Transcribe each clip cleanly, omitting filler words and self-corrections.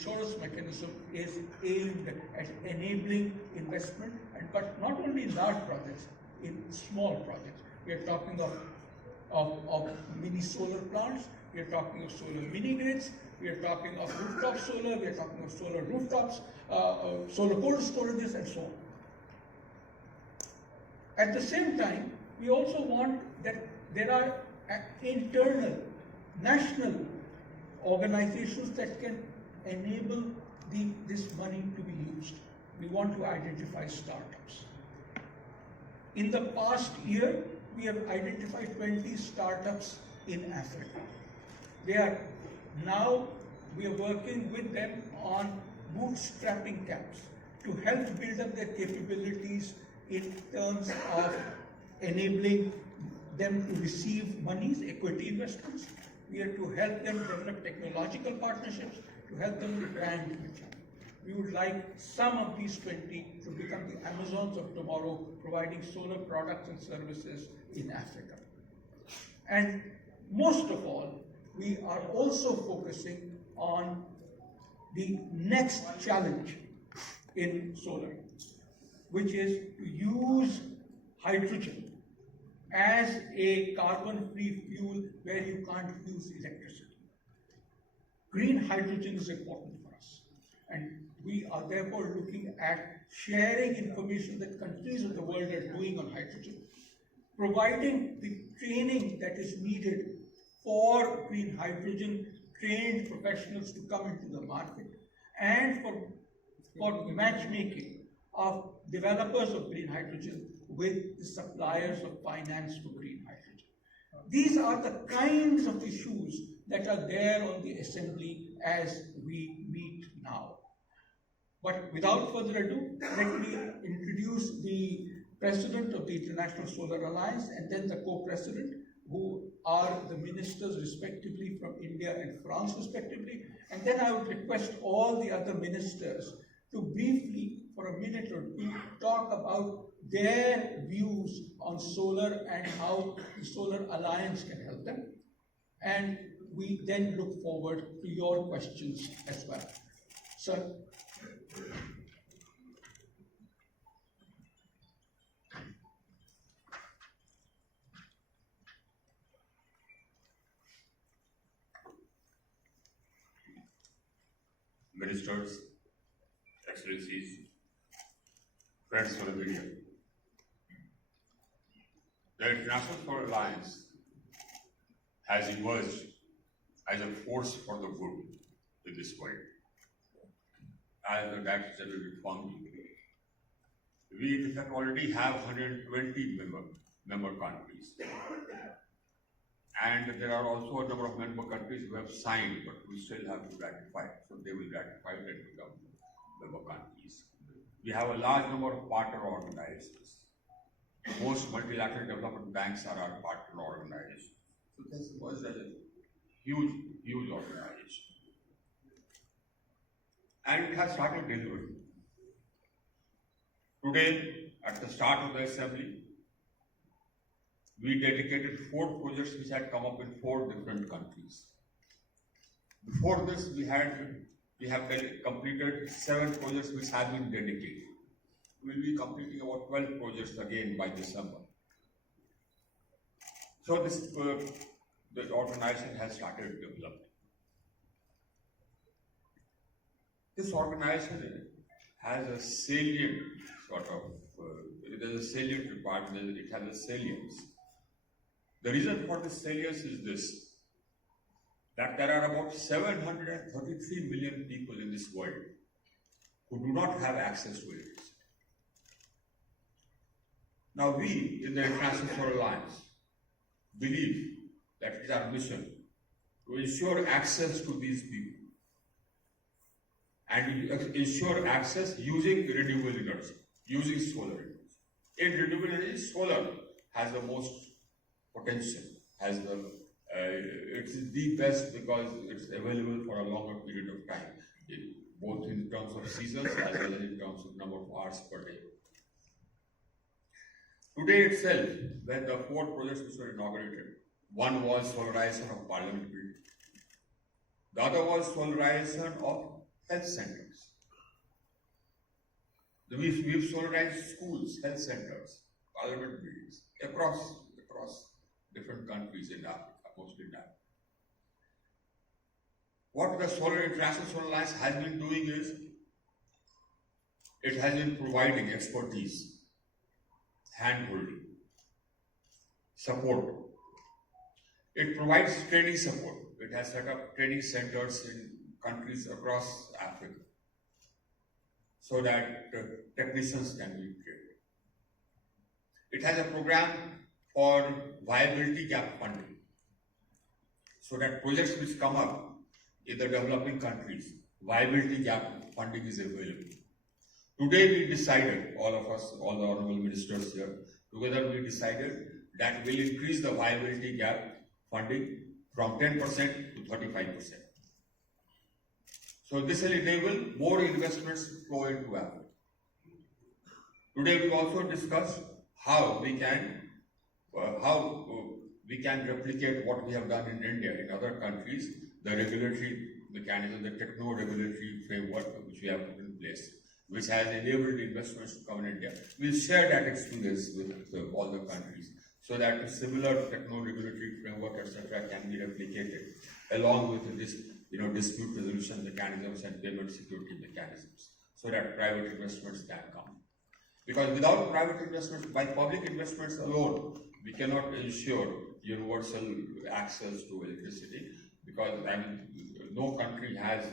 insurance mechanism is aimed at enabling investment, but not only in large projects, in small projects. We are talking of mini solar plants, we are talking of solar mini grids, we are talking of rooftop solar, we are talking of solar rooftops, solar cold storages, and so on. At the same time, we also want that there are internal, national organizations that can enable this money to be used. We want to identify startups. In the past year, we have identified 20 startups in Africa. We are working with them on bootstrapping camps to help build up their capabilities in terms of enabling them to receive monies, equity investments. We are to help them develop technological partnerships, to help them with brand building. We would like some of these 20 to become the Amazons of tomorrow, providing solar products and services in Africa. And most of all, we are also focusing on the next challenge in solar, which is to use hydrogen as a carbon-free fuel where you can't use electricity. Green hydrogen is important for us, and we are therefore looking at sharing information that countries of the world are doing on hydrogen, providing the training that is needed for green hydrogen, trained professionals to come into the market, and for matchmaking of developers of green hydrogen with the suppliers of finance for green hydrogen. These are the kinds of issues that are there on the assembly as we meet now. But without further ado, let me introduce the president of the International Solar Alliance and then the co-president, who are the ministers respectively from India and France respectively. And then I would request all the other ministers to briefly, for a minute or two, talk about their views on solar and how the Solar Alliance can help them. And we then look forward to your questions as well. Sir. Ministers, Excellencies, friends for the media. The International Solar Alliance has emerged as a force for the good in this world. As the Director General informed me, we in fact already have 120 member countries. And there are also a number of member countries who have signed, but we still have to ratify. So they will ratify and become member countries. We have a large number of partner organizations. Most multilateral development banks are our partner organizations. So this was a huge organization. And it has started delivering. Today, at the start of the assembly, we dedicated 4 projects which had come up in 4 different countries. Before this, we have completed 7 projects which have been dedicated. We will be completing about 12 projects again by December. So the organization has started developing. This organization has a salient department, it has a salience. The reason for this salience is this, that there are about 733 million people in this world who do not have access to electricity. Now we, in the International Solar Alliance, believe that it is our mission to ensure access to these people and ensure access using renewable energy, using solar energy. In renewable energy, solar has the most potential, it's the best because it's available for a longer period of time, both in terms of seasons as well as in terms of number of hours per day. Today itself, when the 4 projects which were inaugurated, one was solarization of Parliament Building, the other was solarization of health centers. We've solarized schools, health centers, parliament buildings across different countries in Africa, mostly in Africa. What the International Solar Alliance has been doing is, it has been providing expertise, hand-holding, support. It provides training support. It has set up training centers in countries across Africa so that technicians can be trained. It has a program for viability gap funding so that projects which come up in the developing countries, viability gap funding is available. Today we decided, all of us, all the honorable ministers here, together we decided that we'll increase the viability gap funding from 10% to 35%. So this will enable more investments to flow into Africa. Today we also discussed how we can replicate what we have done in India, in other countries, the regulatory mechanism, the techno-regulatory framework which we have put in place, which has enabled investments to come in India. We'll share that experience with all the countries so that a similar techno-regulatory framework, etc., can be replicated along with this, dispute resolution mechanisms and payment security mechanisms, so that private investments can come. Because without private investments, by public investments alone, we cannot ensure universal access to electricity, because no country has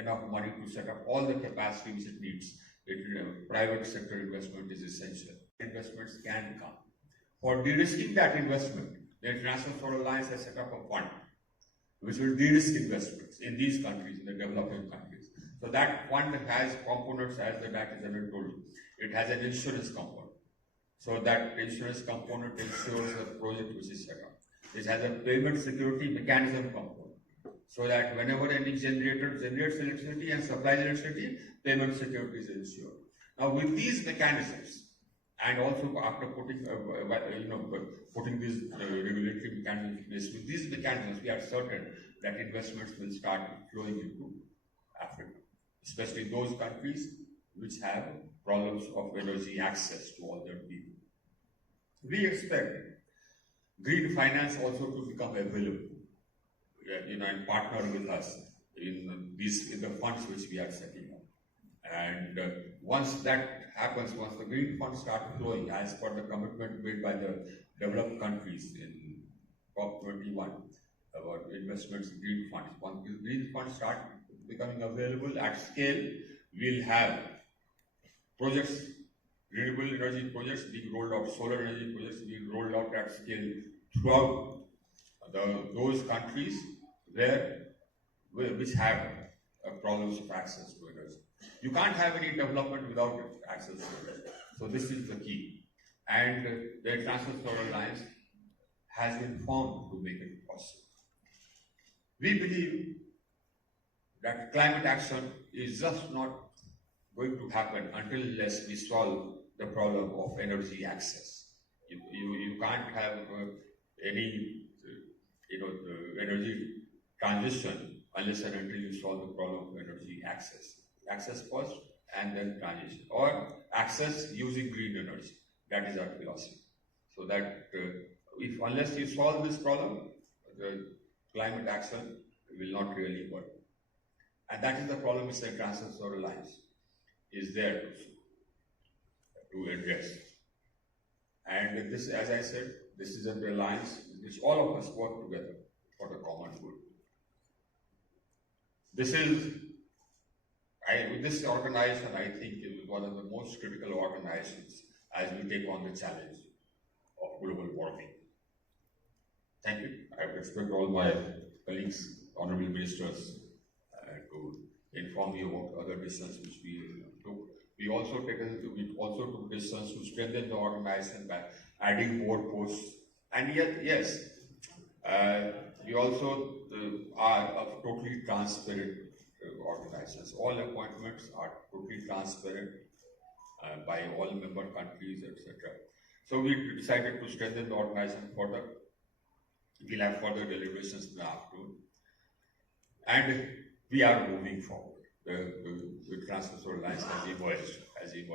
enough money to set up all the capacity which it needs. Private sector investment is essential. Investments can come. For de-risking that investment, the International Solar Alliance has set up a fund which will de-risk investments in these countries, in the developing countries. So that fund has components, as the Director told you. It has an insurance component. So that insurance component ensures the project which is set up. It has a payment security mechanism component, so that whenever any generator generates electricity and supplies electricity, payment security is ensured. Now, with these mechanisms, and also after putting these regulatory mechanisms in place, with these mechanisms, we are certain that investments will start flowing into Africa, especially those countries which have problems of energy access to all their people. We expect green finance also to become available, and partner with us in the funds which we are setting up. And once that happens, once the green funds start flowing, as per the commitment made by the developed countries in COP21 about investments in green funds, once these green funds start becoming available at scale, we'll have projects, renewable energy projects being rolled out, solar energy projects being rolled out at scale throughout those countries which have problems of access to energy. You can't have any development without access to energy. So this is the key. And the International Solar Alliance has been formed to make it possible. We believe that climate action is just not going to happen unless we solve the problem of energy access. You can't have any energy transition unless and until you solve the problem of energy access. Access first and then transition, or access using green energy. That is our philosophy. So that unless you solve this problem, the climate action will not really work. And that is the problem which the International Solar Alliance is there to address. And this, as I said, this is an alliance which all of us work together for the common good. With this organization, I think it is one of the most critical organizations as we take on the challenge of global warming. Thank you. I would expect all my colleagues, honorable ministers, to inform you about other decisions which we took. We also took decisions to strengthen the organization by adding more posts. And yet, yes, we also are a totally transparent organizations. All appointments are totally transparent by all member countries, etc. So we decided to strengthen the organization further. We'll have further deliberations in the afternoon. And we are moving forward. the transmission lines has emerged as a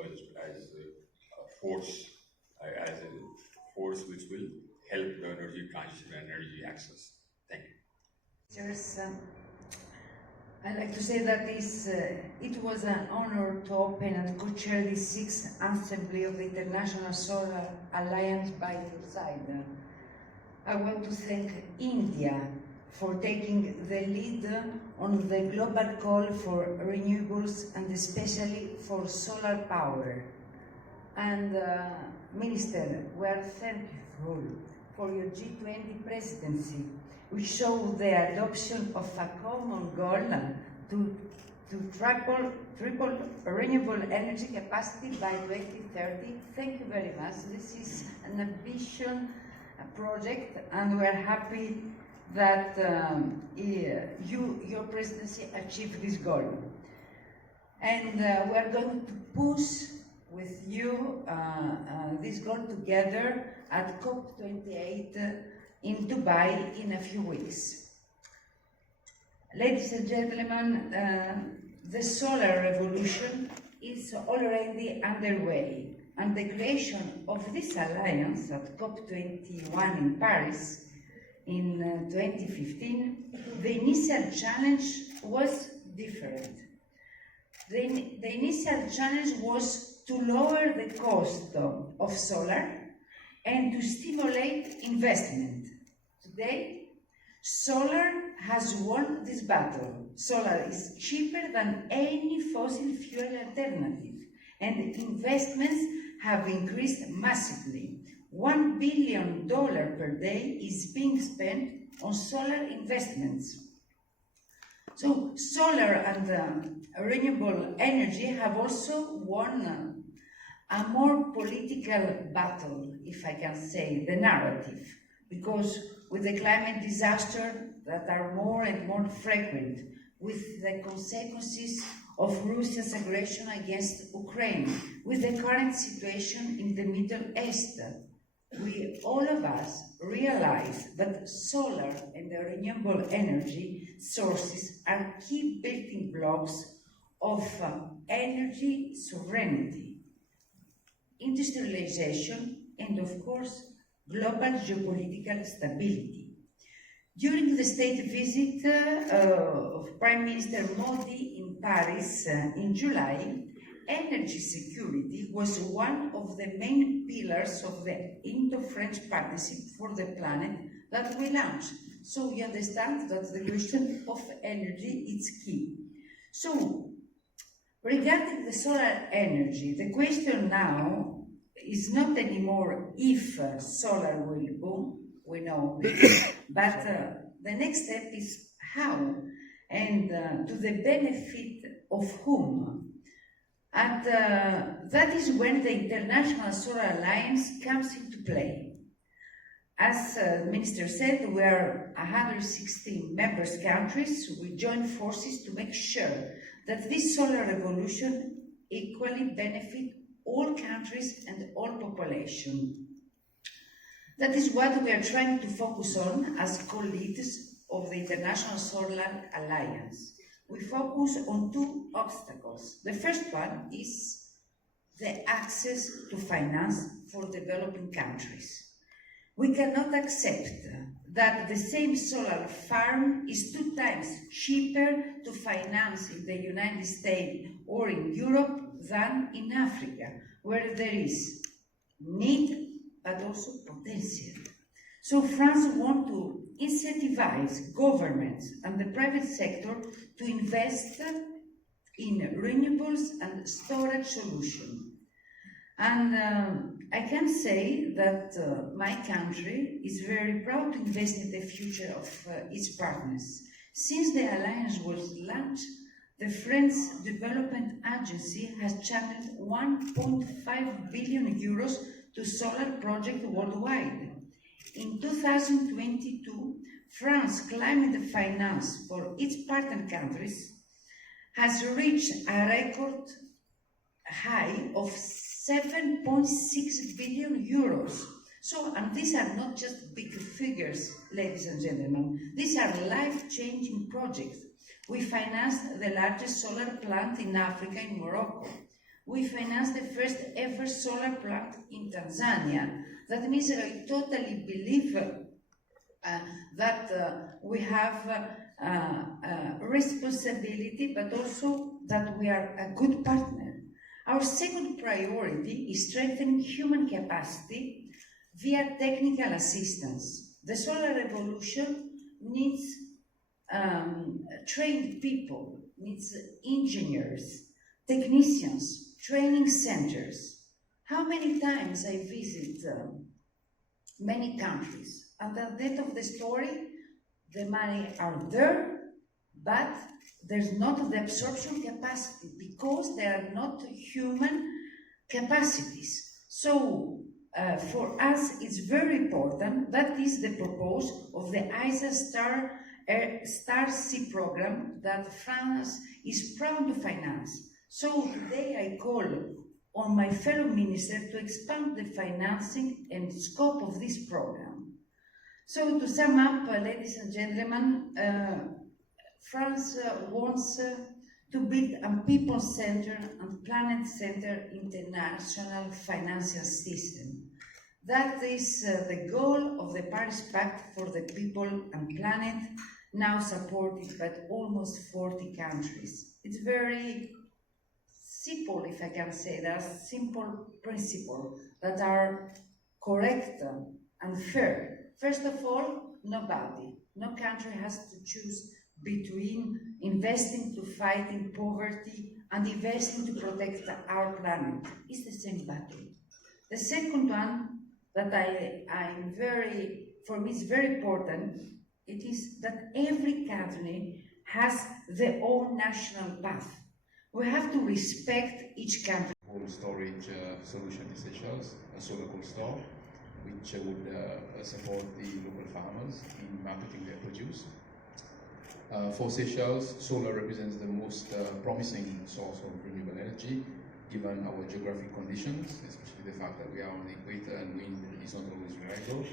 force, which will help the energy transition and energy access. Thank you. I'd like to say that it was an honor to open and co-chair the 6th Assembly of the International Solar Alliance by your side. I want to thank India for taking the lead on the global call for renewables and especially for solar power. And Minister, we are thankful for your G20 presidency, which showed the adoption of a common goal to triple renewable energy capacity by 2030. Thank you very much. This is an ambitious project, and we are happy that your presidency achieved this goal. And we are going to push with you this goal together at COP28 in Dubai in a few weeks. Ladies and gentlemen, the solar revolution is already underway, and the creation of this alliance at COP21 in Paris in 2015, the initial challenge was different. The initial challenge was to lower the cost of solar and to stimulate investment. Today, solar has won this battle. Solar is cheaper than any fossil fuel alternative, and investments have increased massively. $1 billion per day is being spent on solar investments. So solar and renewable energy have also won a more political battle, if I can say, the narrative, because with the climate disaster that are more and more frequent, with the consequences of Russia's aggression against Ukraine, with the current situation in the Middle East, we, all of us, realize that solar and the renewable energy sources are key building blocks of energy sovereignty, industrialization, and of course, global geopolitical stability. During the state visit of Prime Minister Modi in Paris in July, energy security was one of the main pillars of the Indo-French Partnership for the Planet that we launched. So we understand that the question of energy is key. So, regarding the solar energy, the question now is not anymore if solar will boom, we know this, but the next step is how and to the benefit of whom. And that is when the International Solar Alliance comes into play. As the Minister said, we are 160 member countries. We join forces to make sure that this solar revolution equally benefits all countries and all population. That is what we are trying to focus on as co-leaders of the International Solar Alliance. We focus on two obstacles. The first one is the access to finance for developing countries. We cannot accept that the same solar farm is 2 times cheaper to finance in the United States or in Europe than in Africa, where there is need but also potential. So France wants to incentivize governments and the private sector to invest in renewables and storage solutions. And I can say that my country is very proud to invest in the future of its partners. Since the alliance was launched, the French Development Agency has channeled 1.5 billion euros to solar projects worldwide. In 2022, France climate finance for its partner countries has reached a record high of 7.6 billion euros. So, and these are not just big figures, ladies and gentlemen. These are life-changing projects. We financed the largest solar plant in Africa, in Morocco. We financed the first ever solar plant in Tanzania. That means that I totally believe that we have responsibility, but also that we are a good partner. Our second priority is strengthening human capacity via technical assistance. The solar revolution needs trained people, needs engineers, technicians, training centers. How many times I visit many countries, and at the end of the story, the money are there, but there's not the absorption capacity because there are not human capacities. So for us, it's very important. That is the purpose of the ISA Star C program that France is proud to finance. So today I call on my fellow minister to expand the financing and scope of this program. So to sum up, ladies and gentlemen, France wants to build a people-centered and planet-centered international financial system. That is the goal of the Paris Pact for the People and Planet, now supported by almost 40 countries. It's very simple, if I can say. There are simple principles that are correct and fair. First of all, no country has to choose between investing to fighting poverty and investing to protect our planet. It's the same battle. The second one that for me is very important, it is that every country has their own national path. We have to respect each country. Cold storage solution in Seychelles, a solar cold store, which would support the local farmers in marketing their produce. For Seychelles, solar represents the most promising source of renewable energy, given our geographic conditions, especially the fact that we are on the equator and wind is not always reliable.